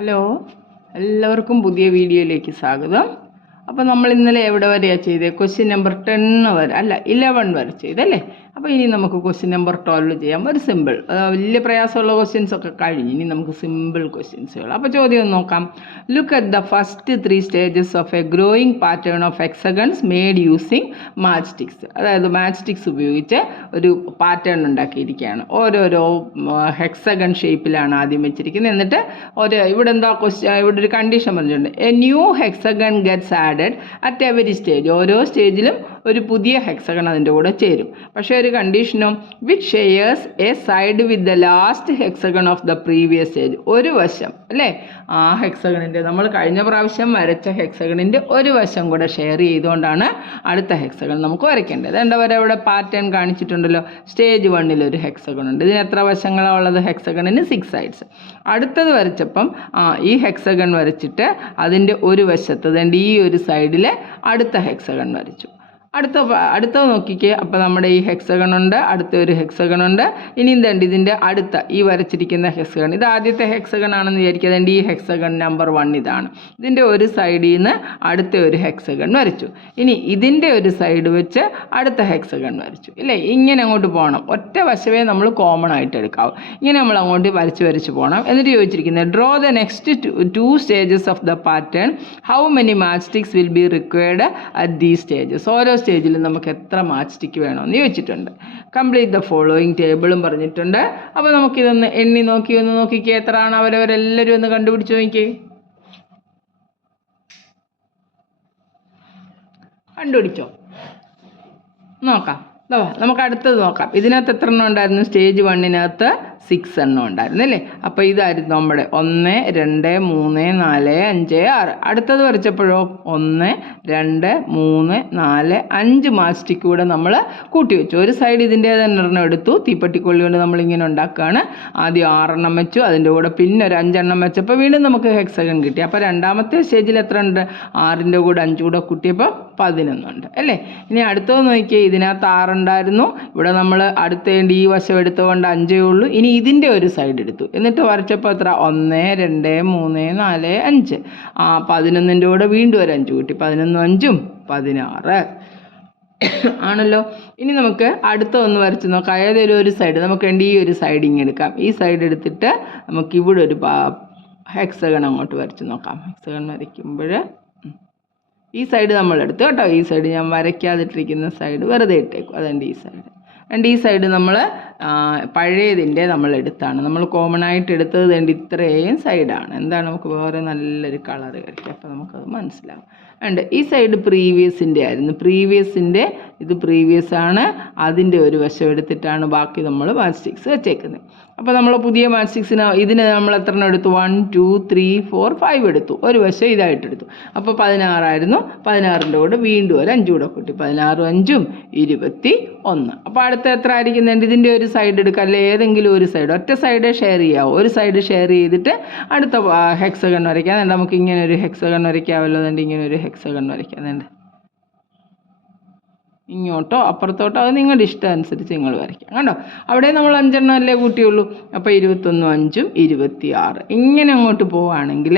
Hello, എല്ലാവർക്കും പുതിയ വീഡിയോയിലേക്ക് സ്വാഗതം. അപ്പോൾ നമ്മൾ ഇന്നലെ എവിടെ വരെയാണ് ചെയ്തത്? ക്വസ്റ്റ്യൻ നമ്പർ 10 വരെ അല്ല 11 വരെ ചെയ്തല്ലേ. അപ്പോൾ ഇനി നമുക്ക് ക്വസ്റ്റ്യൻ നമ്പർ 12 ചെയ്യാം. ഒരു സിമ്പിൾ, വലിയ പ്രയാസമുള്ള ക്വസ്റ്റ്യൻസ് ഒക്കെ കഴിഞ്ഞ് ഇനി നമുക്ക് സിമ്പിൾ ക്വസ്റ്റ്യൻസുകൾ. അപ്പോൾ ചോദ്യം ഒന്ന് നോക്കാം. Look at the first 3 stages of a growing pattern of hexagons made using match sticks. അതായത് മാച്ച് സ്റ്റിക്സ് ഉപയോഗിച്ച് ഒരു പാറ്റേൺ ഉണ്ടാക്കിയിരിക്കുകയാണ്. ഓരോരോ ഹെക്സഗൺ ഷേപ്പിലാണ് ആദ്യം വെച്ചിരിക്കുന്നത്. എന്നിട്ട് ഇവിടെ എന്താ ഇവിടെ ഒരു കണ്ടീഷൻ പറഞ്ഞിട്ടുണ്ട്. A new hexagon gets added at every stage. ഓരോ സ്റ്റേജിലും ഒരു പുതിയ ഹെക്സഗൺ അതിൻ്റെ കൂടെ ചേരും. പക്ഷേ ഒരു കണ്ടീഷനും which shares a side with the last hexagon of the previous stage. ഒരു വശം അല്ലേ, ആ ഹെക്സഗണിൻ്റെ നമ്മൾ കഴിഞ്ഞ പ്രാവശ്യം വരച്ച ഹെക്സഗണിൻ്റെ ഒരു വശം കൂടെ ഷെയർ ചെയ്തുകൊണ്ടാണ് അടുത്ത ഹെക്സഗൺ നമുക്ക് വരയ്ക്കേണ്ടത്. എന്താ പറയുക, ഇവിടെ പാറ്റേൺ കാണിച്ചിട്ടുണ്ടല്ലോ. സ്റ്റേജ് 1 ഒരു ഹെക്സഗൺ ഉണ്ട്. ഇതിന് എത്ര വശങ്ങളാണ് ഉള്ളത്? ഹെക്സഗണിന് 6 സൈഡ്സ്. അടുത്തത് വരച്ചപ്പം ഈ ഹെക്സഗൺ വരച്ചിട്ട് അതിൻ്റെ ഒരു വശത്ത് ഈ ഒരു സൈഡിൽ അടുത്ത ഹെക്സഗൺ വരച്ചു. അടുത്തത് നോക്കിക്കേ. അപ്പോൾ നമ്മുടെ ഈ ഹെക്സഗൺ ഉണ്ട്, അടുത്ത ഒരു ഹെക്സഗൺ ഉണ്ട്. ഇനി എന്തുണ്ട്? ഇതിൻ്റെ അടുത്ത ഈ വരച്ചിരിക്കുന്ന ഹെക്സഗൺ, ഇത് ആദ്യത്തെ ഹെക്സഗൺ ആണെന്ന് വിചാരിക്കുക. അതുകൊണ്ട് ഈ ഹെക്സഗൺ നമ്പർ 1 ഇതാണ്. ഇതിൻ്റെ ഒരു സൈഡിൽ നിന്ന് അടുത്ത ഒരു ഹെക്സഗൺ വരച്ചു. ഇനി ഇതിൻ്റെ ഒരു സൈഡ് വെച്ച് അടുത്ത ഹെക്സഗൺ വരച്ചു. ഇല്ലേ, ഇങ്ങനെ അങ്ങോട്ട് പോകണം. ഒറ്റ വശമേ നമ്മൾ കോമൺ ആയിട്ട് എടുക്കാവൂ. ഇങ്ങനെ നമ്മൾ അങ്ങോട്ട് വരച്ച് പോകണം. എന്നിട്ട് ചോദിച്ചിരിക്കുന്നത് draw the next 2 stages of the pattern. How many match sticks will be required at these stages. ഓരോ സ്റ്റേജിൽ നമുക്ക് എത്ര മാച്ച് സ്റ്റിക്ക് വേണമെന്ന് ചോദിച്ചിട്ടുണ്ട്. കംപ്ലീറ്റ് ദ ഫോളോയിങ് ടേബിളും പറഞ്ഞിട്ടുണ്ട്. അപ്പോൾ നമുക്കിതൊന്ന് എണ്ണി നോക്കിക്കേ. എത്രയാണ് അവരവരെല്ലാവരും ഒന്ന് കണ്ടുപിടിച്ച് നോക്കിക്കേ. കണ്ടുപിടിച്ചോ? നോക്കാം. നമുക്ക് അടുത്തത് നോക്കാം. ഇതിനകത്ത് എത്ര എണ്ണം ഉണ്ടായിരുന്നു? സ്റ്റേജ് 1 6 എണ്ണം ഉണ്ടായിരുന്നു അല്ലേ. അപ്പോൾ ഇതായിരുന്നു നമ്മുടെ 1 2 3 4 5 6. അടുത്തത് വരച്ചപ്പോഴോ 1 2 3 4 5 മാച്ച് സ്റ്റിക്ക് കൂടെ നമ്മൾ കൂട്ടി വെച്ചു. ഒരു സൈഡ് ഇതിൻ്റെ തന്നെ ഒരെണ്ണം എടുത്തു. തീപ്പെട്ടിക്കൊള്ളി കൊണ്ട് നമ്മളിങ്ങനെ ഉണ്ടാക്കുകയാണ്. ആദ്യം 6 എണ്ണം വെച്ചു. അതിൻ്റെ കൂടെ പിന്നെ ഒരു 5 എണ്ണം വെച്ചപ്പോൾ വീണ്ടും നമുക്ക് ഹെക്സഗൺ കിട്ടി. അപ്പോൾ രണ്ടാമത്തെ സ്റ്റേജിൽ എത്ര ഉണ്ട്? 6ൻ്റെ കൂടെ 5 കൂടെ കൂട്ടിയപ്പോൾ 11 ഉണ്ട് അല്ലേ. ഇനി അടുത്തത് നോക്കിയേ. ഇതിനകത്ത് 6 ഉണ്ടായിരുന്നു. ഇവിടെ നമ്മൾ അടുത്ത ഈ വശം എടുത്തുകൊണ്ട് 5 ഉള്ളൂ. ഇനി ഇതിൻ്റെ ഒരു സൈഡ് എടുത്തു. എന്നിട്ട് വരച്ചപ്പോൾ എത്ര? 1 2 3 4 5. 11ൻ്റെ കൂടെ വീണ്ടും ഒരു 5 കൂട്ടി. 11 5 16 ആണല്ലോ. ഇനി നമുക്ക് അടുത്ത ഒന്ന് വരച്ച് നോക്കാം. ഏതെങ്കിലും ഒരു സൈഡ് നമുക്ക് ഈ ഒരു സൈഡിങ് എടുക്കാം. ഈ സൈഡ് എടുത്തിട്ട് നമുക്ക് ഇവിടെ ഒരു ഹെക്സഗൺ അങ്ങോട്ട് വരച്ച് നോക്കാം. ഹെക്സഗൺ വരയ്ക്കുമ്പോൾ ഈ സൈഡ് നമ്മൾ എടുത്തു കേട്ടോ. ഈ സൈഡ് ഞാൻ വരയ്ക്കാതിട്ടിരിക്കുന്ന സൈഡ് വെറുതെ ഇട്ടേക്കും. അതുകൊണ്ട് ഈ സൈഡ് ഈ സൈഡ് നമ്മൾ പഴയതിൻ്റെ നമ്മൾ എടുത്താണ്. നമ്മൾ കോമൺ ആയിട്ട് എടുത്തത് വേണ്ടി ഇത്രയും സൈഡാണ്. എന്താണ്, നമുക്ക് വേറെ നല്ലൊരു കളർ വരയ്ക്കാം. അപ്പോൾ നമുക്കത് മനസ്സിലാവും. ഉണ്ട് ഈ സൈഡ് പ്രീവിയസിൻ്റെ ആയിരുന്നു. ഇത് പ്രീവിയസ് ആണ്. അതിൻ്റെ ഒരു വശം എടുത്തിട്ടാണ് ബാക്കി നമ്മൾ മാച്ച് സ്റ്റിക്സ് വെച്ചേക്കുന്നത്. അപ്പോൾ നമ്മൾ പുതിയ മാച്ച് സ്റ്റിക്സിന് ഇതിന് നമ്മൾ എത്ര എണ്ണം എടുത്തു? 1 2 3 4 5 എടുത്തു. ഒരു വശം ഇതായിട്ടെടുത്തു. അപ്പോൾ 16 ആയിരുന്നു. 16ൻ്റെ കൂടെ വീണ്ടും ഒരു 5 കൂടെ കൂട്ടി. 16 5 21. അപ്പോൾ അടുത്ത എത്ര ആയിരിക്കുന്നുണ്ട്? ഇതിൻ്റെ ഒരു സൈഡ് എടുക്കുക. അല്ലെ ഏതെങ്കിലും ഒരു സൈഡ്, ഒറ്റ സൈഡ് ഷെയർ ചെയ്യാവോ. ഒരു സൈഡ് ഷെയർ ചെയ്തിട്ട് അടുത്ത ഹെക്സഗൺ വരയ്ക്കാം. അതുകൊണ്ട് നമുക്ക് ഇങ്ങനെ ഒരു ഹെക്സഗൺ വരയ്ക്കാമല്ലോ. അതുകൊണ്ട് ഇങ്ങനെ ഒരു ഹെക്സഗൺ വരയ്ക്കാം. അതുകൊണ്ട് ഇങ്ങോട്ടോ അപ്പുറത്തോട്ടോ അത് നിങ്ങളുടെ ഇഷ്ടം അനുസരിച്ച് നിങ്ങൾ വരയ്ക്കാം. കണ്ടോ, അവിടെ നമ്മൾ 5 എണ്ണം അല്ലേ കൂട്ടിയുള്ളൂ. അപ്പോൾ 21 5 26. ഇങ്ങനെ അങ്ങോട്ട് പോവുകയാണെങ്കിൽ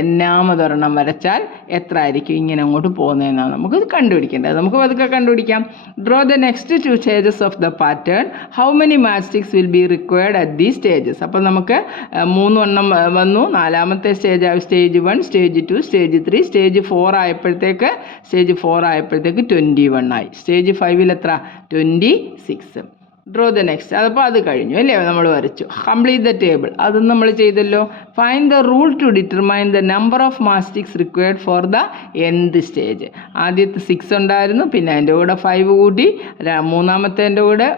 എന്നാമതൊരെണ്ണം വരച്ചാൽ എത്ര ആയിരിക്കും ഇങ്ങനെ അങ്ങോട്ട് പോകുന്നതെന്നാണ് നമുക്ക് കണ്ടുപിടിക്കേണ്ടത്. നമുക്ക് പതുക്കെ കണ്ടുപിടിക്കാം. Draw the next 2 stages of the pattern. How many match sticks will be required at these stages. അപ്പോൾ നമുക്ക് 3 എണ്ണം വന്നു. നാലാമത്തെ സ്റ്റേജ് 1 സ്റ്റേജ് 2 സ്റ്റേജ് 3 സ്റ്റേജ് 4 ആയപ്പോഴത്തേക്ക് 21 ആയി. സ്റ്റേജ് 5 എത്ര? 26. Draw the next. അതപ്പോൾ അത് കഴിഞ്ഞു അല്ലേ, നമ്മൾ വരച്ചു. കംപ്ലീറ്റ് ദ ടേബിൾ അതും നമ്മൾ ചെയ്തല്ലോ. Find the rule two determine the number of match sticks required for the nth stage. ആദ്യത്തെ 6 ഉണ്ടായിരുന്നു. പിന്നെ അതിൻ്റെ കൂടെ 5 കൂട്ടി. മൂന്നാമത്തേൻ്റെ കൂടെ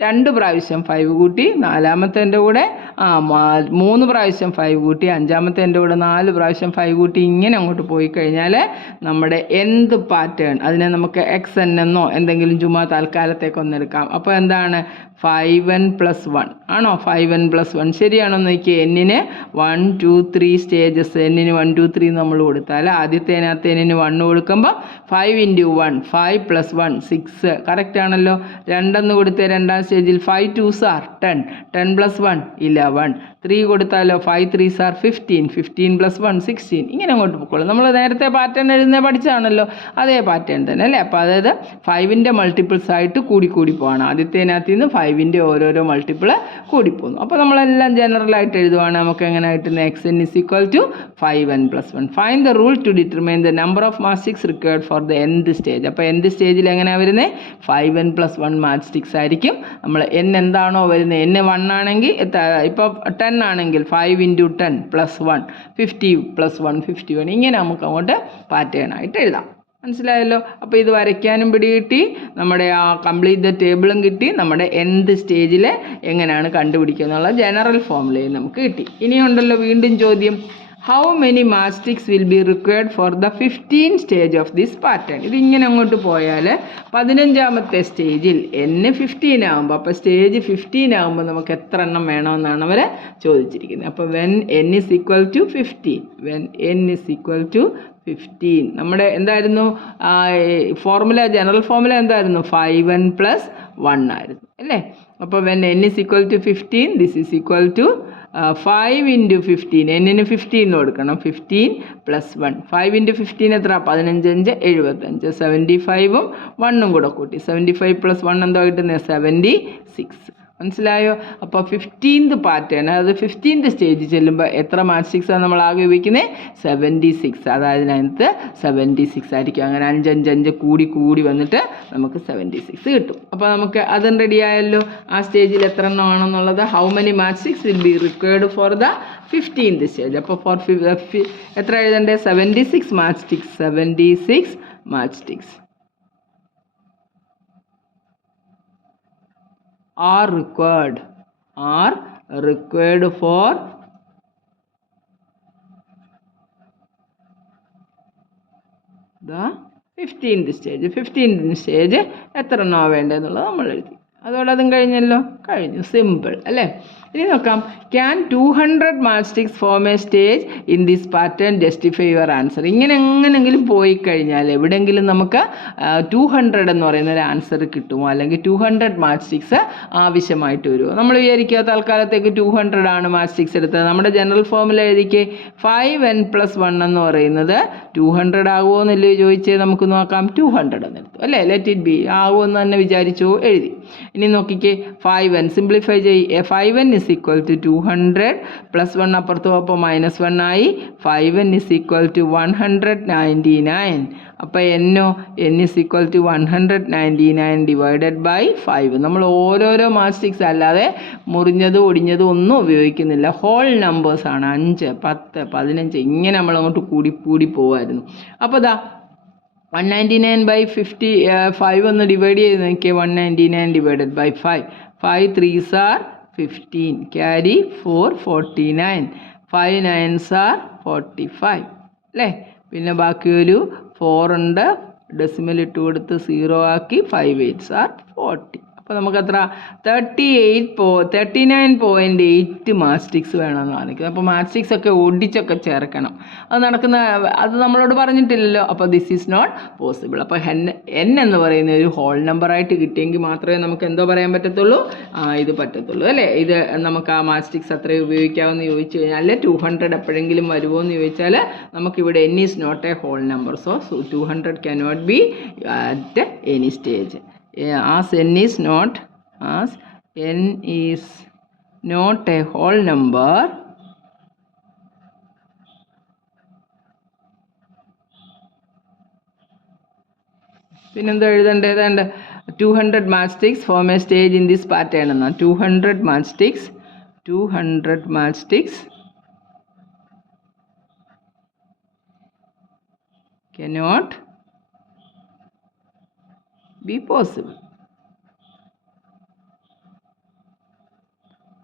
2 പ്രാവശ്യം 5 കൂട്ടി. നാലാമത്തേൻ്റെ കൂടെ 3 പ്രാവശ്യം 5 കൂട്ടി. അഞ്ചാമത്തേൻ്റെ കൂടെ 4 പ്രാവശ്യം 5 കൂട്ടി. ഇങ്ങനെ അങ്ങോട്ട് പോയി കഴിഞ്ഞാൽ നമ്മുടെ nth പാറ്റേൺ, അതിനെ നമുക്ക് XN എന്നോ എന്തെങ്കിലും ചുമ്മാ തൽക്കാലത്തേക്കൊന്നെടുക്കാം. അപ്പോൾ എന്താണ്? 5n + 1 ആണോ? 5n + 1 ശരിയാണോ നോക്കിയേ. എന്നിന് 1 2 3 സ്റ്റേജസ്. എന്നിന് 1 2 3 നമ്മൾ കൊടുത്താൽ ആദ്യത്തേനകത്ത് എന്നിന് 1 കൊടുക്കുമ്പോൾ 5 × 1 5 + 1 6 കറക്റ്റ് ആണല്ലോ. 2 കൊടുത്ത് രണ്ടാം സ്റ്റേജിൽ 5 2s are 10, 10 + 1 11, 3 കൊടുത്താലോ 5 3s are 15, 15 + 1 16, ഇങ്ങനെ അങ്ങോട്ട് പോയിക്കോളും. നമ്മൾ നേരത്തെ പാറ്റേൺ എഴുതുന്നത് പഠിച്ചാണല്ലോ, അതേ പാറ്റേൺ തന്നെ അല്ലേ. അപ്പോൾ അതായത് 5ൻ്റെ മൾട്ടിപ്പിൾസ് ആയിട്ട് കൂടി പോവാണ്. ആദ്യത്തേനകത്ത് നിന്ന് 5ൻ്റെ ഓരോരോ മൾട്ടിപ്പിൾ കൂടിപ്പോകുന്നു. അപ്പോൾ നമ്മളെല്ലാം ജനറലായിട്ട് എഴുതുവാണ്. നമുക്ക് എങ്ങനെ കിട്ടുന്നത്? xn = 5n + 1. Find the rule two determine the number of match sticks required for the nth stage. അപ്പോൾ nth സ്റ്റേജിൽ എങ്ങനെയാണ് വരുന്നത്? 5n + 1 മാച്ച് സ്റ്റിക്സ് ആയിരിക്കും. നമ്മൾ n എന്താണോ വരുന്നത്, n 1 ആണെങ്കിൽ ഇപ്പോൾ 10 ആണെങ്കിൽ 5 × 10 + 1 50 + 1 51, ഇങ്ങനെ നമുക്ക് അങ്ങോട്ട് പാറ്റേൺ ആയിട്ട് എഴുതാം. മനസ്സിലായല്ലോ. അപ്പോൾ ഇത് വരയ്ക്കാനും പിടികിട്ടി, നമ്മുടെ ആ കംപ്ലീറ്റ് ദ ടേബിളും കിട്ടി, നമ്മുടെ nth സ്റ്റേജിൽ എങ്ങനെയാണ് കണ്ടുപിടിക്കുക എന്നുള്ള ജനറൽ ഫോർമുലയും നമുക്ക് കിട്ടി. ഇനിയുണ്ടല്ലോ വീണ്ടും ചോദ്യം, how many match sticks will be required for the 15 stage of this pattern. ഇതിങ്ങനെ അങ്ങോട്ട് പോയാൽ 15ാമത്തെ സ്റ്റേജിൽ n 15 ആകുമ്പോൾ, അപ്പോൾ സ്റ്റേജ് 15 ആകുമ്പോൾ നമുക്ക് എത്ര എണ്ണം വേണമെന്നാണ് അവർ ചോദിച്ചിരിക്കുന്നത്. അപ്പോൾ വെൻ n = 15, വെൻ n = 15, നമ്മുടെ എന്തായിരുന്നു ഫോർമുല? ജനറൽ ഫോർമുല എന്തായിരുന്നു? 5n + 1 ആയിരുന്നു അല്ലേ. അപ്പോൾ when n = 15, this is equal to 5 × 15, n 15 കൊടുക്കണം, 15 + 1, 5 × 15 എത്ര? 15 5 75, 75ഉം 1ഉം കൂടെ കൂട്ടി 75 + 1 എന്താ കിട്ടുന്നത്? 76. മനസ്സിലായോ? അപ്പോൾ 15th പാറ്റേൺ, അതായത് 15th സ്റ്റേജ് ചെല്ലുമ്പോൾ എത്ര മാച്ച് സ്റ്റിക്സാണ് നമ്മൾ ആകെ ഉപയോഗിക്കുന്നത്? 76. അതായത് അതിനകത്ത് 76 ആയിരിക്കും. അങ്ങനെ 5 5 5 കൂടി വന്നിട്ട് നമുക്ക് 76 കിട്ടും. അപ്പോൾ നമുക്ക് അതും റെഡി ആയല്ലോ. ആ സ്റ്റേജിൽ എത്ര എണ്ണം ആണെന്നുള്ളത്, how many match sticks will be required for the 15th stage. അപ്പോൾ ഫോർ എത്ര എഴുതണ്ടേ? 76 match sticks, 76 match sticks are required for the 15th stage. 15th stage എത്ര എണ്ണമാണ് വേണ്ടതെന്നുള്ളത് നമ്മൾ എഴുതി. അതോടെ അതും കഴിഞ്ഞല്ലോ, കഴിഞ്ഞു. സിമ്പിൾ അല്ലേ. ഇനി നോക്കാം, can 200 match sticks form A stage in this pattern? Justify your answer. ഇങ്ങനെ എങ്ങനെങ്കിലും പോയി കഴിഞ്ഞാൽ എവിടെയെങ്കിലും നമുക്ക് 200 എന്ന് പറയുന്ന ഒരു ആൻസർ കിട്ടുമോ, അല്ലെങ്കിൽ 200 മാച്ച് സ്റ്റിക്സ് ആവശ്യമായിട്ട് വരുമോ? നമ്മൾ വിചാരിക്കുക തൽക്കാലത്തേക്ക് 200 ആണ് മാച്ച് സ്റ്റിക്സ് എടുത്തത്. നമ്മുടെ ജനറൽ ഫോമിൽ എഴുതിക്ക് 5n + 1 എന്ന് പറയുന്നത് 200 ആകുമോ എന്നല്ലേ ചോദിച്ചേ. നമുക്ക് നോക്കാം, 200 എന്ന് എടുത്തു അല്ലേ. ലെറ്റ് ഇറ്റ് ബി, ആകുമെന്ന് തന്നെ വിചാരിച്ചു, എഴുതി. ഇനി നോക്കിക്കേ, 5n സിംപ്ലിഫൈ ചെയ്യ്. 5n = 200 + 1 അപ്പുറത്ത് പോകുമ്പോൾ -1 ആയി. 5n = 199. അപ്പോൾ n = 199 ഡിവൈഡഡ് ബൈ 5. നമ്മൾ ഓരോരോ മാച്ച് സ്റ്റിക്സ് അല്ലാതെ മുറിഞ്ഞതും ഒടിഞ്ഞതും ഒന്നും ഉപയോഗിക്കുന്നില്ല. ഹോൾ നമ്പേഴ്സാണ്. 5 10 15 ഇങ്ങനെ നമ്മളങ്ങോട്ട് കൂടി പോകുമായിരുന്നു. അപ്പോൾ ദാ 199/50 ഒന്ന് ഡിവൈഡ് ചെയ്ത് നോക്കിയാൽ 199 divided by 5. 5 3s are 15, carry 4 49, 5 9s are 45 അല്ലേ. പിന്നെ ബാക്കി ഒരു 4 ഉണ്ട്, ഡെസിമൽ ഇട്ട് കൊടുത്ത് 0 ആക്കി. 5 8s are 40. അപ്പോൾ നമുക്കത്ര 39.8 മാച്ച് സ്റ്റിക്സ് വേണമെന്ന് കാണിക്കുന്നത്. അപ്പോൾ മാച്ച് സ്റ്റിക്സ് ഒക്കെ ഒടിച്ചൊക്കെ ചേർക്കണം. അത് നമ്മളോട് പറഞ്ഞിട്ടില്ലല്ലോ. അപ്പോൾ ദിസ് ഈസ് നോട്ട് പോസിബിൾ. അപ്പോൾ n എന്ന് പറയുന്ന ഒരു ഹോൾ നമ്പറായിട്ട് കിട്ടിയെങ്കിൽ മാത്രമേ നമുക്ക് എന്തോ പറയാൻ പറ്റത്തുള്ളൂ, ഇത് പറ്റത്തുള്ളൂ അല്ലേ. ഇത് നമുക്ക് ആ മാച്ച് സ്റ്റിക്സ് അത്രയും ഉപയോഗിക്കാമെന്ന് ചോദിച്ചു കഴിഞ്ഞാൽ 200 എപ്പോഴെങ്കിലും വരുമോ എന്ന് ചോദിച്ചാൽ നമുക്കിവിടെ n is not a whole number. So 200 cannot be at any stage. As n is not a whole number, പിന്നെന്തോ എഴുതേണ്ടത്? 200 match sticks form a stage in this pattern എന്നാ. 200 match sticks cannot be possible.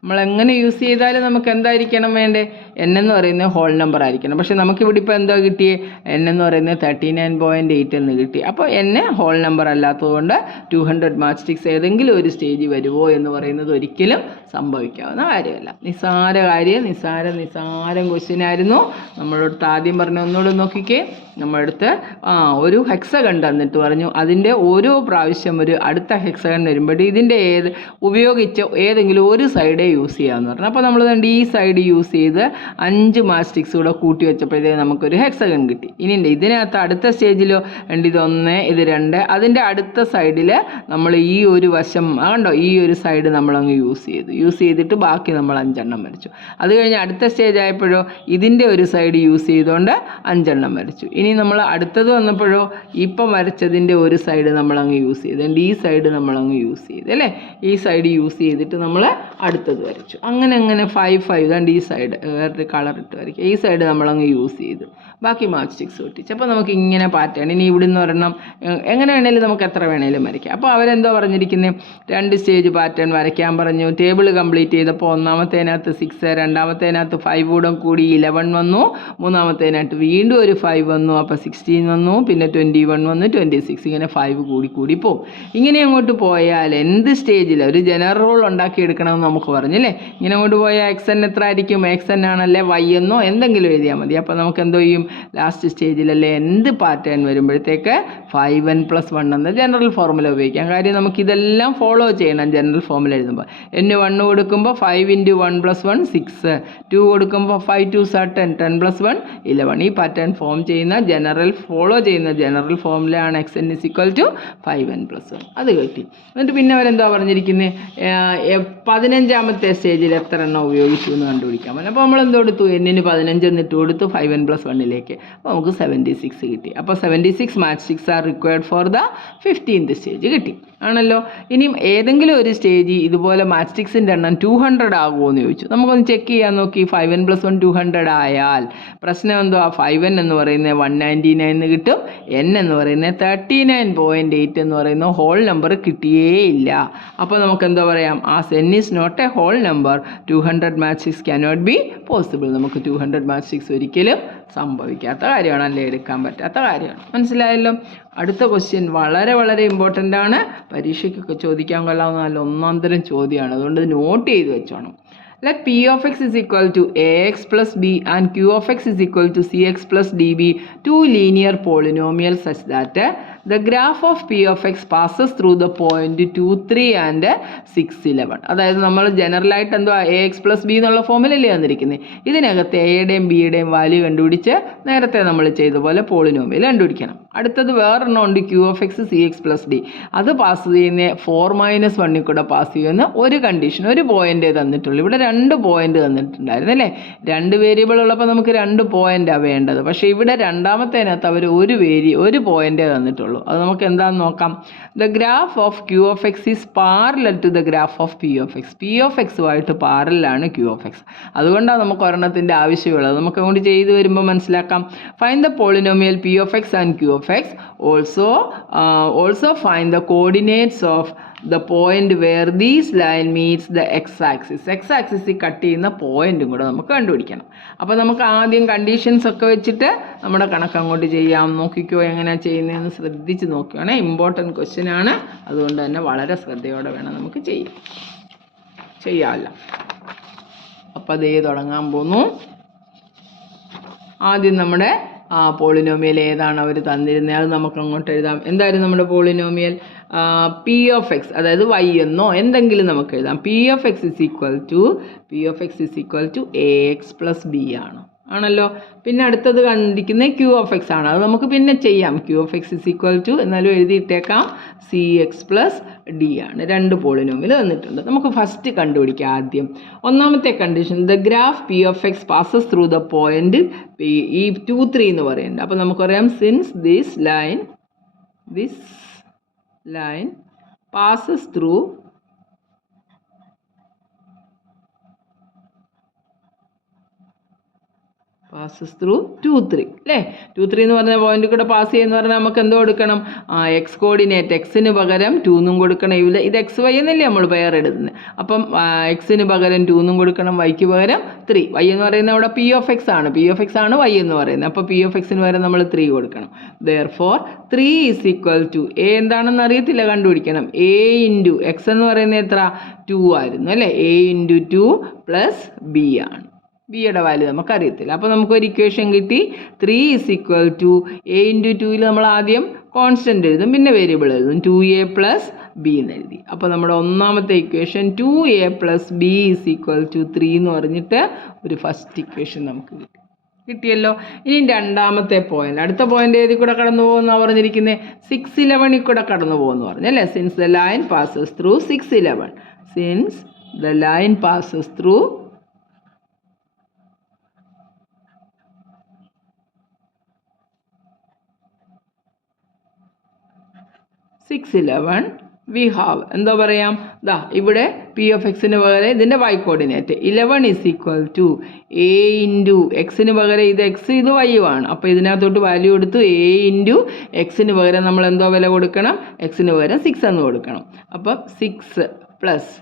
നമ്മളെങ്ങനെ use ചെയ്താലും നമുക്ക് എന്തായിരിക്കണം വേണ്ടേ? n എന്ന് പറയുന്നത് ഹോൾ നമ്പർ ആയിരിക്കണം. പക്ഷേ നമുക്കിവിടെ ഇപ്പോൾ എന്താ കിട്ടിയേ? n എന്ന് പറയുന്നത് 39.8 എന്ന് കിട്ടി. അപ്പോൾ n ഹോൾ നമ്പർ അല്ലാത്തതുകൊണ്ട് 200 മാച്ച് സ്റ്റിക്സ് ഏതെങ്കിലും ഒരു സ്റ്റേജ് വരുമോ എന്ന് പറയുന്നത് ഒരിക്കലും സംഭവിക്കാവുന്ന കാര്യമല്ല. നിസ്സാരം ക്വസ്റ്റ്യൻ ആയിരുന്നു. നമ്മളോട് ആദ്യം പറഞ്ഞ ഒന്നുകൂടെ നോക്കിക്കേ. നമ്മളടുത്ത് ഒരു ഹെക്സഗൺ തന്നിട്ട് പറഞ്ഞു അതിൻ്റെ ഓരോ പ്രാവശ്യം ഒരു അടുത്ത ഹെക്സഗൺ വരുമ്പോൾ ഇതിൻ്റെ ഉപയോഗിച്ച് ഏതെങ്കിലും ഒരു സൈഡേ യൂസ് ചെയ്യാമെന്ന് പറഞ്ഞു. അപ്പോൾ നമ്മൾ ഈ സൈഡ് യൂസ് ചെയ്ത് 5 മാച്ച് സ്റ്റിക്സ് കൂടെ കൂട്ടി വെച്ചപ്പോഴത്തേക്ക് നമുക്കൊരു ഹെക്സഗൺ കിട്ടി. ഇനി ഇതിനകത്ത് അടുത്ത സ്റ്റേജിലോ ഇത് 1 ഇത് 2 അതിൻ്റെ അടുത്ത സൈഡിൽ നമ്മൾ ഈ ഒരു വശം കണ്ടോ ഈ ഒരു സൈഡ് നമ്മളങ്ങ് യൂസ് ചെയ്തിട്ട് ബാക്കി നമ്മൾ 5 എണ്ണം വരച്ചു. അത് കഴിഞ്ഞ് അടുത്ത സ്റ്റേജ് ആയപ്പോഴോ ഇതിൻ്റെ ഒരു സൈഡ് യൂസ് ചെയ്തുകൊണ്ട് 5 എണ്ണം വരച്ചു. ഇനി നമ്മൾ അടുത്തത് വന്നപ്പോഴോ ഇപ്പം വരച്ചതിൻ്റെ ഒരു സൈഡ് നമ്മളങ്ങ് യൂസ് ചെയ്ത് ഈ സൈഡ് നമ്മളങ്ങ് യൂസ് ചെയ്ത് അല്ലേ, ഈ സൈഡ് യൂസ് ചെയ്തിട്ട് നമ്മൾ അടുത്തത് വരച്ചു. അങ്ങനെ 5 ഇതാണ്ട് ഈ സൈഡ് വേറൊരു കളർ ഇട്ട് വരയ്ക്കുക. ഈ സൈഡ് നമ്മളങ്ങ് യൂസ് ചെയ്തു, ബാക്കി മാച്ച് സ്റ്റിക്സ് ഒട്ടിച്ച്. അപ്പോൾ നമുക്ക് ഇങ്ങനെ പാറ്റേൺ ഇനി ഇവിടുന്ന് ഒരെണ്ണം എങ്ങനെ വേണേലും നമുക്ക് എത്ര വേണേലും വരയ്ക്കാം. അപ്പോൾ അവരെന്തോ പറഞ്ഞിരിക്കുന്നത് 2 സ്റ്റേജ് പാറ്റേൺ വരയ്ക്കാൻ പറഞ്ഞു. ടേബിൾ കംപ്ലീറ്റ് ചെയ്തപ്പോൾ ഒന്നാമത്തേനകത്ത് 6, രണ്ടാമത്തേനകത്ത് 5 കൂടി 11 വന്നു, മൂന്നാമത്തേനകത്ത് വീണ്ടും ഒരു 5 വന്നു, അപ്പോൾ 16 വന്നു, പിന്നെ 21 വന്നു, 26 ഇങ്ങനെ 5 കൂടി പോകും. ഇങ്ങനെ അങ്ങോട്ട് പോയാൽ എന്ത് സ്റ്റേജിൽ ഒരു ജനറൽ റൂൾ ഉണ്ടാക്കിയെടുക്കണമെന്ന് നമുക്ക് പറഞ്ഞല്ലേ. ഇങ്ങനെ അങ്ങോട്ട് പോയാൽ XN എത്ര ആയിരിക്കും, XN ആണല്ലേ, Y എന്നോ എന്തെങ്കിലും എഴുതിയാൽ മതി. അപ്പോൾ നമുക്ക് എന്തോ ചെയ്യും, ലാസ്റ്റ് സ്റ്റേജിലല്ലേ എന്ത് പാറ്റേൺ വരുമ്പോഴത്തേക്ക് 5n+1 എന്ന ജനറൽ ഫോർമുല ഉപയോഗിക്കാം. കാര്യം നമുക്കിതെല്ലാം ഫോളോ ചെയ്യണം ജനറൽ ഫോർമുല എഴുതുമ്പോൾ. n1 കൊടുക്കുമ്പോൾ 5 × 1 + 1 6, 2 കൊടുക്കുമ്പോൾ 5 2 10, 10 + 1 11. ഈ പാറ്റേൺ ഫോളോ ചെയ്യുന്ന ജനറൽ ഫോർമുലയാണ് XN = 5n+1. അത് കിട്ടി. എന്നിട്ട് പിന്നെ അവരെന്താ പറഞ്ഞിരിക്കുന്നത്, 15ാമത്തെ സ്റ്റേജിൽ എത്ര എണ്ണം ഉപയോഗിച്ചു എന്ന് കണ്ടുപിടിക്കാൻ പറ്റും. അപ്പോൾ നമ്മൾ എന്തോ കൊടുത്തു, n-ന് 15 എന്നിട്ട് കൊടുത്തു 5n+1ലേക്ക്. അപ്പോൾ നമുക്ക് 76 കിട്ടി. അപ്പോൾ 76 match sticks are required for the 15th stage കിട്ടി ആണല്ലോ. ഇനിയും ഏതെങ്കിലും ഒരു സ്റ്റേജ് ഇതുപോലെ മാച്ച് സ്റ്റിക്സിൻ്റെ എണ്ണം 200 ആകുമോ എന്ന് ചോദിച്ചു. നമുക്കൊന്ന് ചെക്ക് ചെയ്യാൻ നോക്കി. 5n+1 200 ആയാൽ പ്രശ്നം എന്തോ, 5n എന്ന് പറയുന്നത് 199 എന്ന് കിട്ടും, n എന്ന് പറയുന്നത് 39.8 എന്ന് പറയുന്ന ഹോൾ നമ്പർ കിട്ടിയേയില്ല. അപ്പോൾ നമുക്ക് എന്താ പറയാം, n is not a whole number, 200 match sticks cannot be possible. നമുക്ക് 200 മാച്ച് സ്റ്റിക്സ് ഒരിക്കലും സംഭവിക്കാത്ത കാര്യമാണ്, അല്ലേ എടുക്കാൻ പറ്റാത്ത കാര്യമാണ്. മനസ്സിലായല്ലോ. അടുത്ത ക്വസ്റ്റ്യൻ വളരെ ഇമ്പോർട്ടൻ്റ് ആണ്, പരീക്ഷയ്ക്കൊക്കെ ചോദിക്കാൻ കൊള്ളാവുന്ന നല്ല ഒന്നാന്തരം ചോദ്യമാണ്, അതുകൊണ്ട് നോട്ട് ചെയ്ത് വെച്ചോണം. Let P of x is equal to ax plus b and q of x is equal to cx plus db, two linear polynomials such that the graph of P of x passes through the point 2, 3 and 6, 11. അതായത് നമ്മൾ ജനറലായിട്ട് എന്തോ ax plus b എന്നുള്ള ഫോമിലല്ലേ വന്നിരിക്കുന്നത്. ഇതിനകത്ത് എയുടെയും ബിയുടെയും value കണ്ടുപിടിച്ച് നേരത്തെ നമ്മൾ ചെയ്ത പോലെ പോളിനോമിയൽ കണ്ടുപിടിക്കണം. അടുത്തത് വേറെണ്ണം ഉണ്ട്, q of x cx plus d. അത് പാസ് ചെയ്യുന്ന 4 - 1 കൂടെ പാസ് ചെയ്യുന്ന ഒരു കണ്ടീഷൻ, ഒരു പോയിൻ്റേ തന്നിട്ടുള്ളൂ. ഇവിടെ 2 പോയിൻ്റ് തന്നിട്ടുണ്ടായിരുന്നു അല്ലേ. 2 വേരിയബിൾ ഉള്ളപ്പോൾ നമുക്ക് 2 പോയിൻ്റാണ് വേണ്ടത്. പക്ഷേ ഇവിടെ രണ്ടാമത്തേനകത്ത് അവർ ഒരു പോയിൻ്റേ തന്നിട്ടുള്ളൂ. അത് നമുക്ക് എന്താണെന്ന് നോക്കാം. The graph of q of x is parallel to the graph of p of x. p of x ആയിട്ട് പാരലാണ് q of x. അതുകൊണ്ടാണ് നമുക്ക് ഒരെണ്ണത്തിൻ്റെ ആവശ്യമുള്ളത്. നമുക്ക് അങ്ങോട്ട് ചെയ്ത് വരുമ്പോൾ മനസ്സിലാക്കാം. Find the polynomial p of x and q of x. Also find the coordinates of the point where this line meets the x-axis. x-axis cut ചെയ്യുന്ന പോയിന്റും കൂടെ നമുക്ക് കണ്ടുപിടിക്കണം. അപ്പോൾ നമുക്ക് ആദ്യം കണ്ടീഷൻസ് ഒക്കെ വെച്ചിട്ട് നമ്മുടെ കണക്ക് അങ്ങോട്ട് ചെയ്യാം. നോക്കിക്കോ എങ്ങനെയാണ് ചെയ്യുന്നതെന്ന് ശ്രദ്ധിച്ച് നോക്കുകയാണെ. ഇമ്പോർട്ടൻറ്റ് ക്വസ്റ്റ്യൻ ആണ്, അതുകൊണ്ട് തന്നെ വളരെ ശ്രദ്ധയോടെ വേണം നമുക്ക് ചെയ്യാമല്ലോ. അപ്പോൾ അതേ തുടങ്ങാൻ പോകുന്നു. ആദ്യം നമ്മുടെ പോളിനോമിയൽ ഏതാണ് അവർ തന്നിരുന്നത് അത് നമുക്ക് അങ്ങോട്ട് എഴുതാം. എന്തായാലും നമ്മുടെ പോളിനോമിയൽ പി ഓഫ് എക്സ്, അതായത് വൈ എന്നോ എന്തെങ്കിലും നമുക്ക് എഴുതാം. P of x is equal to a x plus b ആണല്ലോ. പിന്നെ അടുത്തത് കണ്ടിരിക്കുന്നത് ക്യൂ ഓഫ് എക്സ് ആണ്. അത് നമുക്ക് പിന്നെ ചെയ്യാം. Q of x is equal to എന്നാലും എഴുതിയിട്ടേക്കാം സി എക്സ് പ്ലസ് ഡി ആണ്. 2 പോളിനോമിയൽ തന്നിട്ടുണ്ട്. നമുക്ക് ഫസ്റ്റ് കണ്ടുപിടിക്കാം. ആദ്യം ഒന്നാമത്തെ condition, the graph p of x passes through the point ഈ 2, 3 എന്ന് പറയുന്നുണ്ട്. അപ്പോൾ നമുക്കറിയാം since this line passes through 2, 3 അല്ലേ. 2, 3 എന്ന് പറഞ്ഞ പോയിന്റ് കൂടെ പാസ് ചെയ്യുന്ന പറഞ്ഞാൽ നമുക്ക് എന്തോ കൊടുക്കണം, എക്സ് കോർഡിനേറ്റ് എക്സിന് പകരം 2 എന്നും കൊടുക്കണം. ഇത് എക്സ് വൈ എന്നല്ലേ നമ്മൾ പെയർ എടുക്കുന്നത്. അപ്പം എക്സിന് പകരം 2 എന്നും കൊടുക്കണം, വൈക്ക് പകരം 3. വൈ എന്ന് പറയുന്നത് അവിടെ പി ഓഫ് എക്സ് ആണ് വൈ എന്ന് പറയുന്നത്. അപ്പോൾ പി ഓഫ് എക്സിന് പകരം നമ്മൾ 3 കൊടുക്കണം. therefore 3 is equal to A എന്താണെന്ന് അറിയത്തില്ല, കണ്ടുപിടിക്കണം. എ ഇൻറ്റു എക്സ് എന്ന് പറയുന്നത് എത്ര, 2 ആയിരുന്നു അല്ലേ. എ ഇൻറ്റു 2 പ്ലസ് ബി ആണ്. ബിയുടെ വാല്യൂ നമുക്കറിയത്തില്ല. അപ്പോൾ നമുക്കൊരു ഇക്വേഷൻ കിട്ടി. 3 = a × 2 നമ്മൾ ആദ്യം കോൺസ്റ്റൻ്റ് എഴുതും, പിന്നെ വേരിയബിൾ എഴുതും. 2a + b എന്ന് എഴുതി. അപ്പോൾ നമ്മുടെ ഒന്നാമത്തെ ഇക്വേഷൻ 2a + b = 3 എന്ന് പറഞ്ഞിട്ട് ഒരു ഫസ്റ്റ് ഇക്വേഷൻ നമുക്ക് കിട്ടിയല്ലോ. ഇനി രണ്ടാമത്തെ പോയിന്റ്, അടുത്ത പോയിന്റ് ഏതിൽ കൂടെ കടന്നു പോകുമെന്നാണ് പറഞ്ഞിരിക്കുന്നത്? 611 കൂടെ കടന്നു പോകുമെന്ന് പറഞ്ഞല്ലേ. Since the line passes through 611. Since the line passes through 611 we have എന്താ പറയാം, ദാ ഇവിടെ പി ഓഫ് എക്സിന് പകരം ഇതിൻ്റെ y കോർഡിനേറ്റ് 11 = a × എക്സിന് പകരം ഇത് എക്സ് ഇത് y ആണ്. അപ്പോൾ ഇതിനകത്തോട്ട് വാല്യൂ കൊടുത്തു. a × എക്സിന് പകരം നമ്മൾ എന്തോ വില കൊടുക്കണം? എക്സിന് പകരം 6 എന്ന് കൊടുക്കണം. അപ്പം 6 പ്ലസ്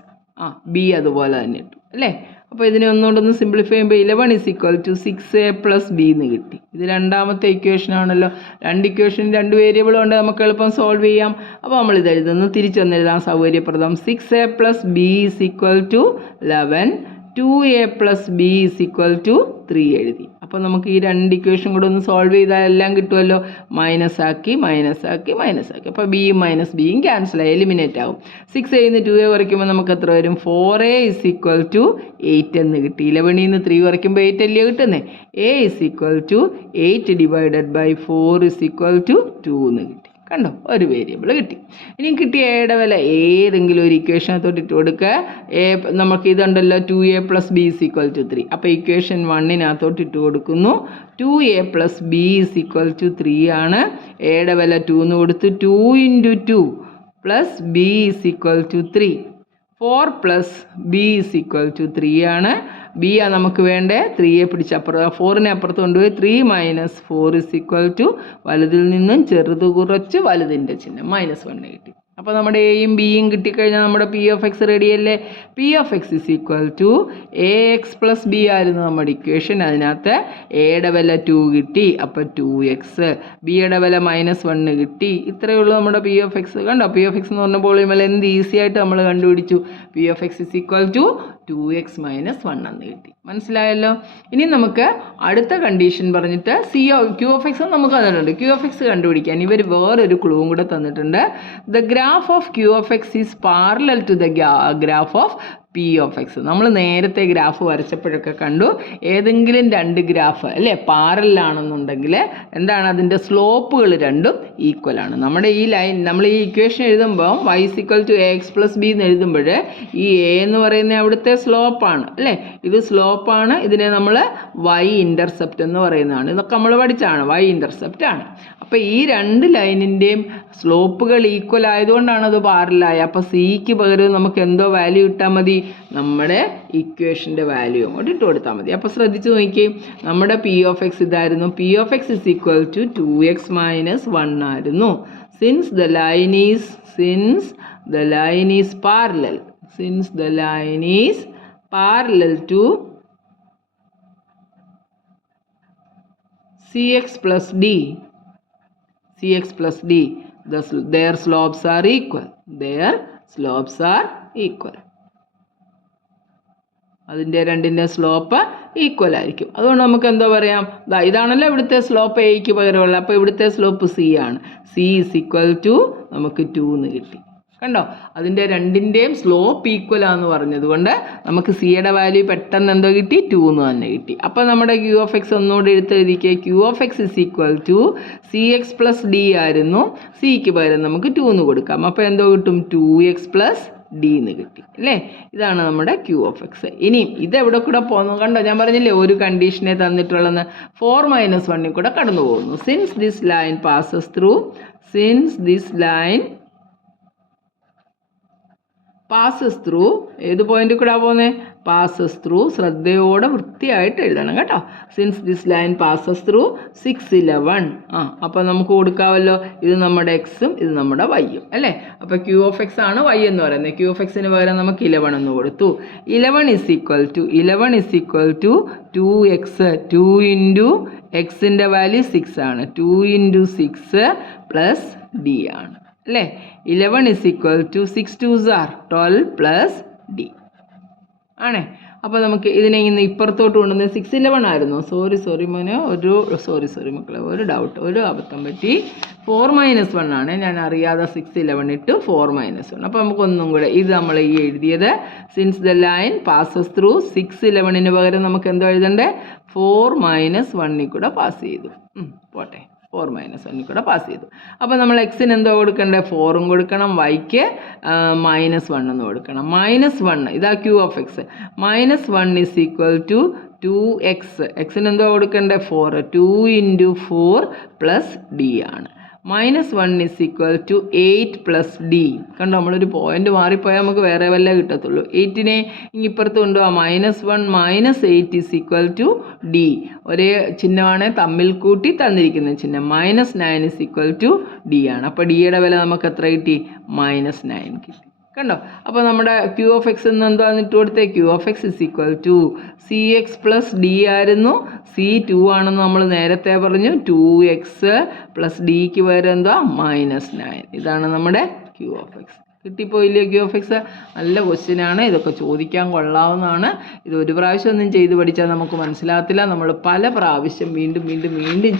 ബി അതുപോലെ തന്നെ ഇട്ടു അല്ലേ. അപ്പോൾ ഇതിനെ ഒന്നുകൊണ്ടൊന്ന് സിംപ്ലിഫൈ ചെയ്യുമ്പോൾ 11 = 6a + b എന്ന് കിട്ടി. ഇത് രണ്ടാമത്തെ ഇക്വേഷൻ ആണല്ലോ. രണ്ട് ഇക്വേഷൻ രണ്ട് വേരിയബിളും ഉണ്ട്, നമുക്ക് എളുപ്പം സോൾവ് ചെയ്യാം. അപ്പോൾ നമ്മൾ ഇത് എഴുതുന്നു, തിരിച്ചൊന്നെഴുതാൻ സൗകര്യപ്രദം. 6a + b = 11, 2a + b = 3 എഴുതി. അപ്പോൾ നമുക്ക് ഈ രണ്ട് ഇക്വേഷൻ കൂടെ ഒന്ന് സോൾവ് ചെയ്താൽ എല്ലാം കിട്ടുമല്ലോ. മൈനസ് ആക്കി. അപ്പോൾ ബിയും മൈനസ് ബിയും ക്യാൻസലായി, എലിമിനേറ്റ് ആവും. 6a ന്ന് 2a കുറയ്ക്കുമ്പോൾ നമുക്ക് എത്ര വരും? 4a = 8 എന്ന് കിട്ടി. 11 ന്ന് 3 കുറയ്ക്കുമ്പോൾ 8 അല്ലേ കിട്ടുന്നത്. a = 8 / 4 = 2 എന്ന് കിട്ടി. കണ്ടോ, ഒരു വേരിയബിൾ കിട്ടി. ഇനി കിട്ടിയ എയുടെ വില ഏതെങ്കിലും ഒരു ഇക്വേഷനകത്തോട്ട് ഇട്ട് കൊടുക്കുക. നമുക്ക് ഇതുണ്ടല്ലോ 2a + b = 3. അപ്പോൾ ഇക്വേഷൻ 1-നകത്തോട്ട് ഇട്ട് കൊടുക്കുന്നു. 2a + b = 3 ആണ്. എയുടെ വില 2 എന്ന് കൊടുത്ത് 2 × 2 + b = 3. 4 + b = 3 ആണ്. ബി ആ നമുക്ക് വേണ്ടേ. 3യെ പിടിച്ചപ്പുറം 4നെ അപ്പുറത്ത് കൊണ്ടുപോയി 3 - 4 = വലുതിൽ നിന്നും ചെറുത് കുറച്ച് വലുതിൻ്റെ ചിഹ്നം -1 കിട്ടി. അപ്പോൾ നമ്മുടെ എയും ബിയും കിട്ടിക്കഴിഞ്ഞാൽ നമ്മുടെ പി ഓഫ് എക്സ് റെഡിയല്ലേ. P of X = ax + b ആയിരുന്നു നമ്മുടെ ഇക്വേഷൻ. അതിനകത്ത് എയുടെ വില 2 കിട്ടി, അപ്പോൾ 2x. ബിയുടെ വില -1 കിട്ടി. ഇത്രയേ ഉള്ളൂ നമ്മുടെ പി ഓഫ് എക്സ്. കണ്ടോ, പി ഓഫ് എക്സ് എന്ന് പറഞ്ഞ പോളിമൽ എന്ത് ഈസി ആയിട്ട് നമ്മൾ കണ്ടുപിടിച്ചു. പി ഓഫ് എക്സ് = 2x - 1 എന്ന് കിട്ടി. മനസ്സിലായല്ലോ. ഇനി നമുക്ക് അടുത്ത കണ്ടീഷൻ പറഞ്ഞിട്ട് ക്യൂ ഓഫ് എക്സ് നമുക്ക് തന്നിട്ടുണ്ട്. ക്യൂ ഓഫ് എക്സ് കണ്ടുപിടിക്കാൻ ഇവർ വേറൊരു ക്ലൂവും കൂടെ തന്നിട്ടുണ്ട്. The graph of q of x is parallel to the graph of p of x. നമ്മൾ നേരത്തെ ഗ്രാഫ് വരച്ചപ്പോഴൊക്കെ കണ്ടു, ഏതെങ്കിലും രണ്ട് ഗ്രാഫ് അല്ലേ പാരലാണെന്നുണ്ടെങ്കിൽ എന്താണ് അതിൻ്റെ സ്ലോപ്പുകൾ രണ്ടും ഈക്വൽ ആണ്. നമ്മുടെ ഈ ലൈൻ നമ്മൾ ഈ ഇക്വേഷൻ എഴുതുമ്പോൾ y = ax + b എന്ന് എഴുതുമ്പോൾ ഈ a എന്ന് പറയുന്നത് അവിടുത്തെ സ്ലോപ്പാണ് അല്ലേ. ഇത് സ്ലോപ്പാണ്. ഇതിനെ നമ്മൾ y ഇൻ്റർസെപ്റ്റ് എന്ന് പറയുന്നതാണ്. ഇതൊക്കെ നമ്മൾ പഠിച്ചാണ്, y ഇൻ്റർസെപ്റ്റ് ആണ്. അപ്പോൾ ഈ രണ്ട് ലൈനിൻ്റെയും സ്ലോപ്പുകൾ ഈക്വൽ ആയതുകൊണ്ടാണ് അത് പാരലായ. അപ്പോൾ സിക്ക് പകരം നമുക്ക് എന്തോ വാല്യൂ ഇട്ടാൽ മതി, നമ്മുടെ ഇക്വേഷൻ്റെ വാല്യൂ അങ്ങോട്ട് ഇട്ട് കൊടുത്താൽ മതി. അപ്പോൾ ശ്രദ്ധിച്ച് നോക്കി, നമ്മുടെ പി ഓഫ് എക്സ് ഇതായിരുന്നു. പി ഓഫ് എക്സ് = 2x - 1 ആയിരുന്നു. Since the line is parallel to cx + d, their slopes are equal. അതിൻ്റെ രണ്ടിൻ്റെ സ്ലോപ്പ് ഈക്വൽ ആയിരിക്കും. അതുകൊണ്ട് നമുക്ക് എന്താ പറയാം, ഇതാണല്ലോ ഇവിടുത്തെ സ്ലോപ്പ് എയ്ക്ക് പകരമുള്ള. അപ്പോൾ ഇവിടുത്തെ സ്ലോപ്പ് സി ആണ്. c = നമുക്ക് 2 എന്ന് കിട്ടി. കണ്ടോ, അതിൻ്റെ രണ്ടിൻ്റെയും സ്ലോപ്പ് ഈക്വൽ ആണെന്ന് പറഞ്ഞതുകൊണ്ട് നമുക്ക് സിയുടെ വാല്യൂ പെട്ടെന്ന് എന്തോ കിട്ടി, 2 എന്ന് തന്നെ കിട്ടി. അപ്പോൾ നമ്മുടെ ക്യൂ ഓഫ് എക്സ് ഒന്നുകൂടി എടുത്തെഴുതിക്കുക. Q of X = cx + d ആയിരുന്നു. സിക്ക് പകരം നമുക്ക് 2 എന്ന് കൊടുക്കാം. അപ്പോൾ എന്തോ കിട്ടും, 2x + d എന്ന് കിട്ടി അല്ലേ. ഇതാണ് നമ്മുടെ ക്യൂ ഓഫ് എക്സ്. ഇനി ഇതെവിടെ കൂടെ പോകുന്നു? കണ്ടോ, ഞാൻ പറഞ്ഞില്ലേ ഒരു കണ്ടീഷനെ തന്നിട്ടുള്ളതെന്ന്. 4 - 1 കൂടെ കടന്നു പോകുന്നു. Since this line passes through ഏത് പോയിന്റ് കൂടെ പോകുന്നത്? Passes through. ശ്രദ്ധയോടെ വൃത്തിയായിട്ട് എഴുതണം കേട്ടോ. Since this line passes through 611. അപ്പോൾ നമുക്ക് കൊടുക്കാമല്ലോ, ഇത് നമ്മുടെ എക്സും ഇത് നമ്മുടെ വൈയും അല്ലേ. അപ്പോൾ ക്യൂ ഓഫ് എക്സ് ആണ് y എന്ന് പറയുന്നത്. ക്യൂ ഓഫ് എക്സിന് പകരം നമുക്ക് 11 എന്ന് കൊടുത്തു. 11 = 2x. 2 × എക്സിൻ്റെ വാല്യൂ 6 ആണ്. 2 × 6 + d ആണ് അല്ലേ. 11 = 6 2s are 12 + d ആണേ. അപ്പോൾ നമുക്ക് ഇതിനെ ഇന്ന് ഇപ്പുറത്തോട്ട് കൊണ്ടുവന്ന് 611 ആയിരുന്നു. സോറി മോനെ, സോറി മക്കളെ, ഒരു ഡൗട്ട്, ഒരു അബദ്ധം പറ്റി. 4 - 1 ആണ്, ഞാൻ അറിയാതെ 611 ഇട്ടു 4 - 1. അപ്പോൾ നമുക്കൊന്നും കൂടെ ഇത് നമ്മൾ ഈ എഴുതിയത് since the line passes through 611 പകരം നമുക്ക് എന്തോ എഴുതണ്ടേ, 4 - 1 കൂടെ പാസ് ചെയ്തു. പോട്ടെ, 4 - 1 കൂടെ പാസ് ചെയ്തു. അപ്പോൾ നമ്മൾ എക്സിന് എന്തോ കൊടുക്കണ്ടേ, 4 കൊടുക്കണം, വൈക്ക് -1 എന്ന് കൊടുക്കണം. -1 ഇതാ Q of x. -1 is equal to 2x. എക്സിന് എന്തോ കൊടുക്കണ്ടേ, 4. 2 × 4 + d ആണ്. -1 is equal to 8 + d. കണ്ടോ, നമ്മളൊരു പോയിന്റ് മാറിപ്പോയാൽ നമുക്ക് വേറെ വല്ല കിട്ടത്തുള്ളൂ. 8നെ ഇപ്പുറത്ത് കൊണ്ടുപോകാം. -1 - 8 is equal to d. ഒരേ ചിഹ്നമാണ് തമ്മിൽ കൂട്ടി തന്നിരിക്കുന്ന ചിഹ്നം. -9 is equal to d ആണ്. അപ്പോൾ ഡിയുടെ വില നമുക്ക് എത്ര കിട്ടി, -9 കിട്ടി. കണ്ടോ, അപ്പോൾ നമ്മുടെ Q of x എന്ന് എന്താണെന്ന് ഇട്ട് കൊടുത്തേ, Q of x is equal to CX + d ആയിരുന്നു. C2 ആണെന്ന് നമ്മൾ നേരത്തെ പറഞ്ഞു. 2x + ഡിക്ക് പകരം എന്താ, -9. ഇതാണ് നമ്മുടെ Q of x. കിട്ടിപ്പോയില്ലേ Q of x? നല്ല ക്വസ്റ്റ്യനാണ്, ഇതൊക്കെ ചോദിക്കാൻ കൊള്ളാവുന്നതാണ്. ഇത് ഒരു പ്രാവശ്യം ഒന്നും ചെയ്ത് പഠിച്ചാൽ നമുക്ക് മനസ്സിലാകത്തില്ല. നമ്മൾ പല പ്രാവശ്യം വീണ്ടും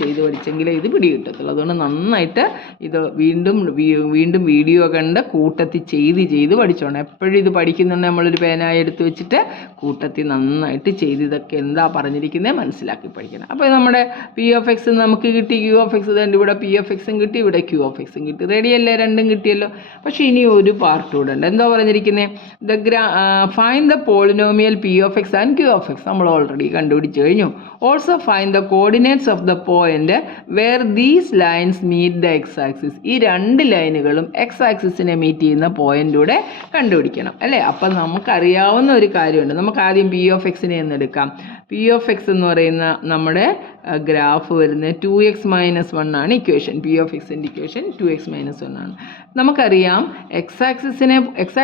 ചെയ്ത് പഠിച്ചെങ്കിലേ ഇത് പിടി കിട്ടത്തുള്ളൂ. അതുകൊണ്ട് നന്നായിട്ട് ഇത് വീണ്ടും വീഡിയോ കണ്ട് കൂട്ടത്തിൽ ചെയ്ത് പഠിച്ചോണം. എപ്പോഴും ഇത് പഠിക്കുന്നുണ്ടെങ്കിൽ നമ്മളൊരു പേനായി എടുത്ത് വെച്ചിട്ട് കൂട്ടത്തിൽ നന്നായിട്ട് ചെയ്ത് ഇതൊക്കെ എന്താ പറഞ്ഞിരിക്കുന്നത് മനസ്സിലാക്കി പഠിക്കണം. അപ്പോൾ നമ്മുടെ P of x നമുക്ക് കിട്ടി, Q of x തന്നെ ഇവിടെ P of x കിട്ടി, ഇവിടെ Q of x കിട്ടി. റെഡിയല്ലേ, രണ്ടും കിട്ടിയല്ലോ. പക്ഷേ ഇനി ഒരു പാർട്ട് കൂടെ ഉണ്ട്. എന്താ പറഞ്ഞിരിക്കുന്നത്, find the polynomial P of x and Q of x നമ്മൾ ഓൾറെഡി കണ്ടുപിടിച്ച് കഴിഞ്ഞു. Also find the coordinates of the point where these lines meet the X axis. ഈ രണ്ട് ലൈനുകളും എക്സ് ആക്സിസിനെ മീറ്റ് ചെയ്യുന്ന പോയിന്റൂടെ കണ്ടുപിടിക്കണം അല്ലേ. അപ്പം നമുക്കറിയാവുന്ന ഒരു കാര്യമുണ്ട്. നമുക്ക് ആദ്യം P of x എന്ന് എടുക്കാം. P of x എന്ന് പറയുന്ന നമ്മുടെ ഗ്രാഫ് വരുന്നത് 2x - 1 ആണ് ഇക്വേഷൻ. P of xൻ്റെ ഇക്വേഷൻ 2x - 1 ആണ്. നമുക്കറിയാം എക്സ്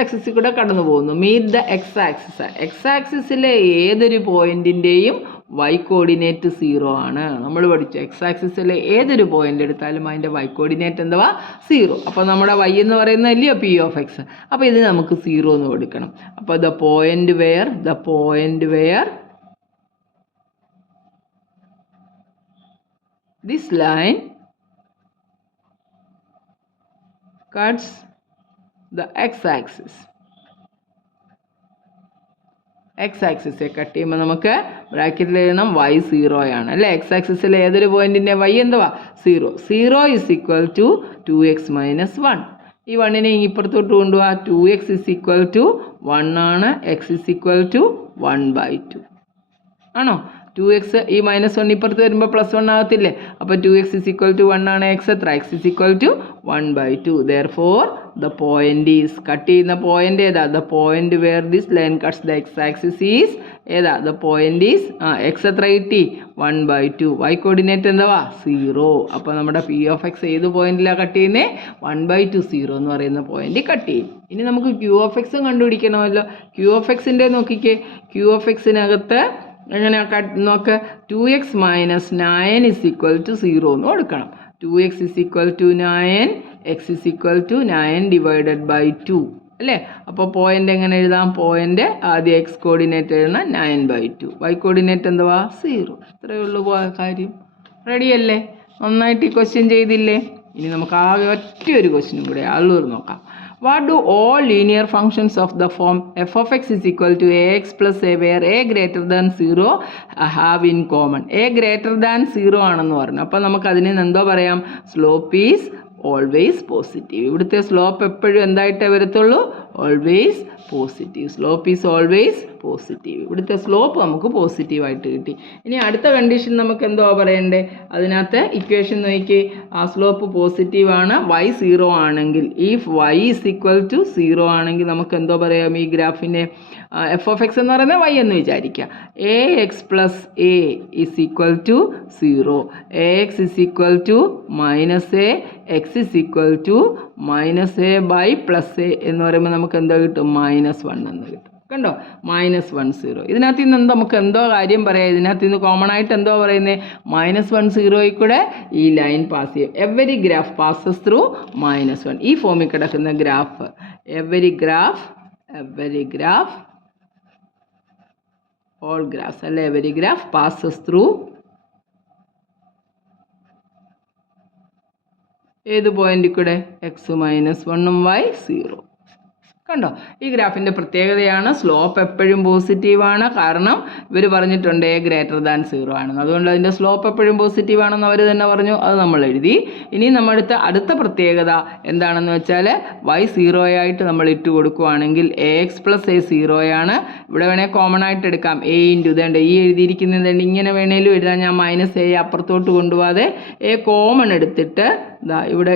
ആക്സിസിൽ കൂടെ കടന്നു പോകുന്നു. Meet the X axis. X ആക്സിസിലെ ഏതൊരു പോയിന്റിൻ്റെയും y കോർഡിനേറ്റ് 0 ആണ്. നമ്മൾ പഠിച്ചു എക്സ് ആക്സിസിലെ ഏതൊരു പോയിന്റ് എടുത്താലും അതിൻ്റെ y കോർഡിനേറ്റ് എന്തുവാ, 0. അപ്പോൾ നമ്മുടെ y എന്ന് പറയുന്നത് അല്ലയോ P of x. അപ്പോൾ ഇത് നമുക്ക് 0 എന്ന് കൊടുക്കണം. അപ്പോൾ the point wear this line cuts the x-axis. x-axis cut ചെയ്യുമ്പോൾ നമുക്ക് ബ്രാക്കറ്റിൽ എഴുതണം y 0 ആണ് അല്ലേ. x-axisലെ ഏതൊരു പോയിന്റിൻ്റെ y എന്തുവാ, 0. 0 is equal to 2x - 1. ഈ 1നെ ഇപ്പുറത്തോട്ട് കൊണ്ടുപോവാ. 2x is equal to 1 ആണ്. x is equal to 1/2 ആണോ. 2x ഈ -1 ഇപ്പുറത്ത് വരുമ്പോൾ +1 ആകത്തില്ലേ. അപ്പോൾ 2x is equal to 1 ആണ്. x എത്ര, x is equal to 1/2. therefore the point is, cut ചെയ്യുന്ന പോയിന്റ് ഏതാ, the point where this line cuts the x axis is ഏതാ, the point is x എത്ര കിട്ടി, 1/2. y കോർഡിനേറ്റ് എന്താ, 0. അപ്പോൾ നമ്മുടെ P of x ഏത് പോയിന്റിലാണ് കട്ട് ചെയ്യുന്നത്, 1/2 0 എന്ന് പറയുന്ന പോയിന്റ് കട്ട് ചെയ്യും. ഇനി നമുക്ക് Q of x കണ്ടുപിടിക്കണമല്ലോ. Q of x നോക്കിക്കേ. Q of x എങ്ങനെ നോക്ക്, 2x - 9 is equal to 0 എന്ന് കൊടുക്കണം. 2x is equal to 9, x is equal to 9/2 അല്ലേ. അപ്പോൾ പോയിന്റ് എങ്ങനെ എഴുതാം, പോയിന്റ് ആദ്യം x കോർഡിനേറ്റ് എഴുതണം 9/2, y കോർഡിനേറ്റ് എന്തുവാ 0. ഇത്രയേ ഉള്ളൂ കാര്യം. റെഡിയല്ലേ, നന്നായിട്ട് ഈ ക്വസ്റ്റ്യൻ ചെയ്തില്ലേ. ഇനി നമുക്ക് ആകെ ഒറ്റയൊരു ക്വസ്റ്റ്യനും കൂടെ ആളൂർ നോക്കാം. What do all linear functions of the form f of x is equal to ax plus a where a greater than 0 have in common? a greater than 0 ആണെന്ന് പറഞ്ഞു. അപ്പോൾ നമുക്ക് അതിനെ എന്തോ പറയാം, സ്ലോപ്പ് ഈസ് ഓൾവേസ് പോസിറ്റീവ്. ഇവിടുത്തെ slope എപ്പോഴും എന്തായിട്ടേ വരത്തുള്ളൂ, always positive. Slope is always positive. ഇവിടുത്തെ സ്ലോപ്പ് നമുക്ക് പോസിറ്റീവായിട്ട് കിട്ടി. ഇനി അടുത്ത കണ്ടീഷൻ നമുക്ക് എന്തോ പറയണ്ടേ, അതിനകത്ത് ഇക്വേഷൻ നോക്കി, ആ സ്ലോപ്പ് പോസിറ്റീവാണ്, y 0 ആണെങ്കിൽ, if y is equal to 0 ആണെങ്കിൽ നമുക്ക് എന്തോ പറയാം, ഈ ഗ്രാഫിൻ്റെ എഫ് ഓഫ് എക്സ് എന്ന് പറയുന്നത് y എന്ന് വിചാരിക്കുക. ax plus a is equal to 0, ax is equal to -a, x is equal to -a/+a എന്ന് പറയുമ്പോൾ നമുക്ക് എന്തോ കിട്ടും, -1 എന്ന് കിട്ടും. കണ്ടോ, -1 0. ഇതിനകത്ത് നിന്ന് നമുക്ക് എന്തോ കാര്യം പറയാം. ഇതിനകത്ത് നിന്ന് കോമൺ ആയിട്ട് എന്തോ പറയുന്നത്, -1 0യിൽ കൂടെ ഈ ലൈൻ പാസ് ചെയ്യും. Every graph passes through -1. ഈ ഫോമിൽ കിടക്കുന്ന graph, every graph all graphs അല്ലെ. എവരി ഗ്രാഫ് പാസസ് ത്രൂ ഏത് പോയിന്റിൽ കൂടെ? എക്സ് മൈനസ് 1ഉം y 0. കണ്ടോ, ഈ ഗ്രാഫിൻ്റെ പ്രത്യേകതയാണ് സ്ലോപ്പ് എപ്പോഴും പോസിറ്റീവാണ്. കാരണം ഇവർ പറഞ്ഞിട്ടുണ്ട് എ ഗ്രേറ്റർ ദാൻ 0 ആണെന്ന്. അതുകൊണ്ട് അതിൻ്റെ സ്ലോപ്പ് എപ്പോഴും പോസിറ്റീവ് ആണെന്ന് അവർ തന്നെ പറഞ്ഞു. അത് നമ്മൾ എഴുതി. ഇനി നമ്മുടെ അടുത്ത പ്രത്യേകത എന്താണെന്ന് വെച്ചാൽ y 0 ആയിട്ട് നമ്മൾ ഇട്ട് കൊടുക്കുകയാണെങ്കിൽ ax + a 0 ആണ്. ഇവിടെ വേണേൽ കോമൺ ആയിട്ട് എടുക്കാം. a ഇൻറ്റു ഇതേണ്ട ഈ എഴുതിയിരിക്കുന്നത് ഇങ്ങനെ വേണേലും എഴുതാം. ഞാൻ മൈനസ് a അപ്പുറത്തോട്ട് കൊണ്ടുപോകാതെ a കോമൺ എടുത്തിട്ട് ഇതാ ഇവിടെ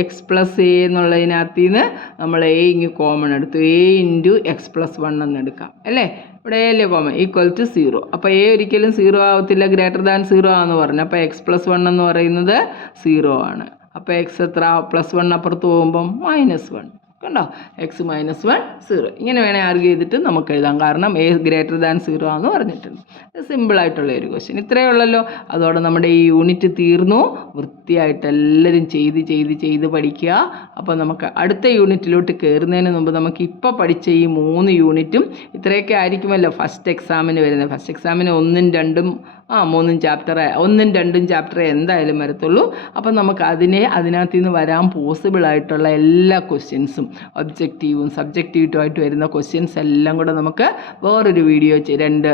ax + a എന്നുള്ളതിനകത്ത് നിന്ന് നമ്മൾ a ഇങ്ങ് കോമൺ എടുത്തു. a ഇൻറ്റു എക്സ് പ്ലസ് 1 എന്ന് എടുക്കാം അല്ലേ. ഇവിടെ a അല്ലേ കോമൺ = 0. അപ്പോൾ a ഒരിക്കലും 0 ആവത്തില്ല, ഗ്രേറ്റർ ദാൻ 0 ആണെന്ന് പറഞ്ഞു. അപ്പോൾ എക്സ് പ്ലസ് 1 എന്ന് പറയുന്നത് 0 ആണ്. അപ്പോൾ എക്സ് എത്ര? +1 അപ്പുറത്ത് പോകുമ്പം -1. കണ്ടോ, എക്സ് മൈനസ് 1 0. ഇങ്ങനെ വേണേൽ ആർഗ്യൂ ചെയ്തിട്ട് നമുക്ക് എഴുതാം. കാരണം a ഗ്രേറ്റർ ദാൻ 0 ആണെന്ന് പറഞ്ഞിട്ടുണ്ട്. സിമ്പിളായിട്ടുള്ള ഒരു ക്വസ്റ്റ്യൻ. ഇത്രയേ ഉള്ളല്ലോ. അതോടെ നമ്മുടെ ഈ യൂണിറ്റ് തീർന്നു. വൃത്തിയായിട്ട് എല്ലാവരും ചെയ്ത് പഠിക്കുക. അപ്പോൾ നമുക്ക് അടുത്ത യൂണിറ്റിലോട്ട് കയറുന്നതിന് മുമ്പ് നമുക്ക് ഇപ്പോൾ പഠിച്ച ഈ 3 യൂണിറ്റും ഇത്രയൊക്കെ ആയിരിക്കുമല്ലോ ഫസ്റ്റ് എക്സാമിന് വരുന്നത്. ഫസ്റ്റ് എക്സാമിന് 1ഉം 2ഉം 3ഉം ചാപ്റ്റർ 1ഉം 2ഉം ചാപ്റ്റർ എന്തായാലും വരത്തുള്ളൂ. അപ്പം നമുക്ക് അതിനകത്ത് നിന്ന് വരാൻ പോസിബിളായിട്ടുള്ള എല്ലാ ക്വസ്റ്റ്യൻസും ഒബ്ജക്റ്റീവും സബ്ജക്റ്റീവുമായിട്ട് വരുന്ന ക്വസ്റ്റ്യൻസ് എല്ലാം കൂടെ നമുക്ക് വേറൊരു വീഡിയോ 2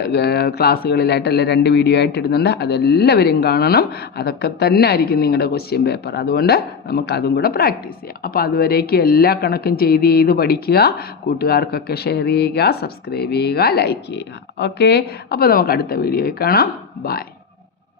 ക്ലാസ്സുകളിലായിട്ട് അല്ല 2 വീഡിയോ ആയിട്ട് ഇടുന്നുണ്ട്. അതെല്ലാവരും കാണണം. അതൊക്കെ തന്നെ ആയിരിക്കും നിങ്ങളുടെ ക്വസ്റ്റ്യൻ പേപ്പർ. അതുകൊണ്ട് നമുക്ക് അതും കൂടെ പ്രാക്ടീസ് ചെയ്യാം. അപ്പോൾ അതുവരേക്കും എല്ലാ കണക്കും ചെയ്ത് പഠിക്കുക. കൂട്ടുകാർക്കൊക്കെ ഷെയർ ചെയ്യുക, സബ്സ്ക്രൈബ് ചെയ്യുക, ലൈക്ക് ചെയ്യുക. ഓക്കെ, അപ്പോൾ നമുക്ക് അടുത്ത വീഡിയോയിൽ കാണാം. ബൈ.